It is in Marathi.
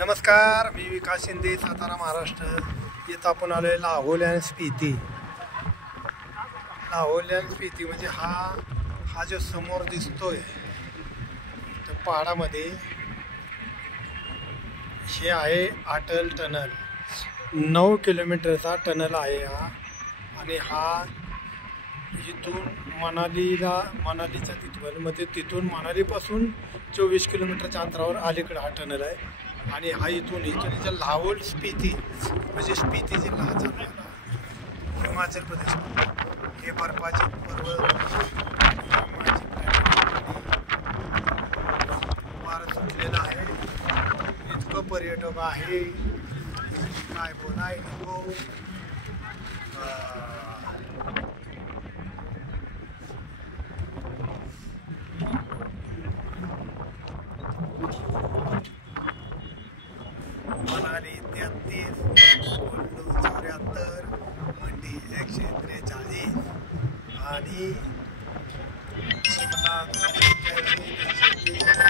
नमस्कार, मी विकास शिंदे, सातारा महाराष्ट्र. इथं आपण आलो आहे लाहोल अँड स्पिती. लाहोल अँड स्पिती म्हणजे हा जो समोर दिसतोय त्या पहाडामध्ये हे आहे अटल टनल. 9 किलोमीटरचा टनल आहे हा. आणि हा इथून मनालीच्या तिथून मनालीपासून 24 किलोमीटरच्या अंतरावर अलीकडे हा टनल आहे. आणि हा इथून लाहोल स्पिती म्हणजे स्पिती जिल्हा हा चाललेला हिमाचल प्रदेश. हे बर्फाचे पर्वत वारं सुटलेलं आहे. इतकं पर्यटक आहे काय बोलाय नको. मनाली 33, कुल्लू 74, मंडी 143 आणि शिमला 143.